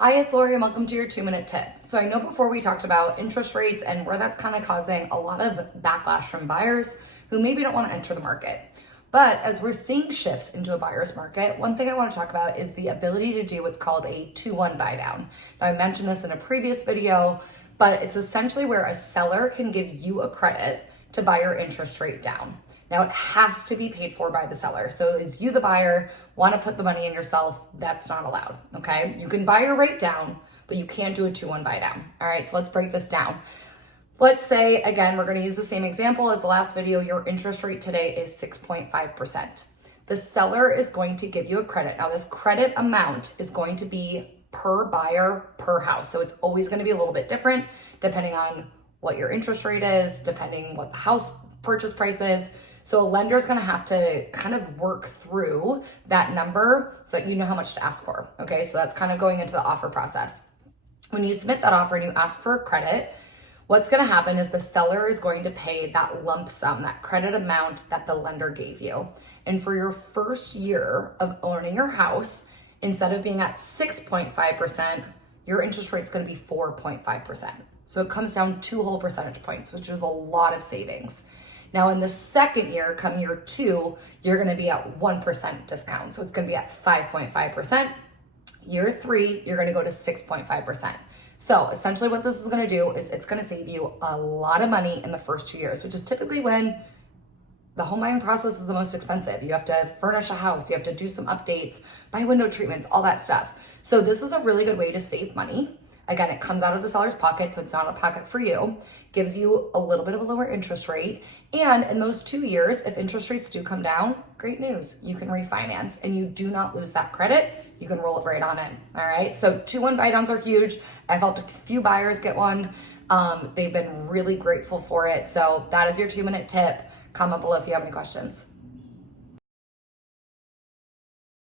Hi, it's Lori and welcome to your 2-minute tip. So I know before we talked about interest rates and where that's kind of causing a lot of backlash from buyers who maybe don't want to enter the market. But as we're seeing shifts into a buyer's market, one thing I want to talk about is the ability to do what's called a 2-1 buy down. Now I mentioned this in a previous video, but it's essentially where a seller can give you a credit to buy your interest rate down. Now it has to be paid for by the seller. So as you, the buyer, want to put the money in yourself, that's not allowed, okay? You can buy your rate down, but you can't do a 2-1 buy down. All right, so let's break this down. Let's say, again, we're going to use the same example as the last video. Your interest rate today is 6.5%. The seller is going to give you a credit. Now this credit amount is going to be per buyer, per house. So it's always going to be a little bit different depending on what your interest rate is, depending what the house purchase price is. So a lender is going to have to kind of work through that number so that you know how much to ask for. Okay, so that's kind of going into the offer process. When you submit that offer and you ask for a credit, what's going to happen is the seller is going to pay that lump sum, that credit amount that the lender gave you. And for your first year of owning your house, instead of being at 6.5%, your interest rate is going to be 4.5%. So it comes down 2 whole percentage points, which is a lot of savings. Now in the second year, come year 2, you're going to be at 1% discount. So it's going to be at 5.5%. Year 3, you're going to go to 6.5%. So essentially what this is going to do is it's going to save you a lot of money in the first 2 years, which is typically when the home buying process is the most expensive. You have to furnish a house, you have to do some updates, buy window treatments, all that stuff. So this is a really good way to save money. Again, it comes out of the seller's pocket, so it's not a pocket for you. Gives you a little bit of a lower interest rate. And in those 2 years, if interest rates do come down, great news. You can refinance and you do not lose that credit. You can roll it right on in, all right? So 2-1 buy downs are huge. I've helped a few buyers get one. They've been really grateful for it. So that is your 2-minute tip. Comment below if you have any questions.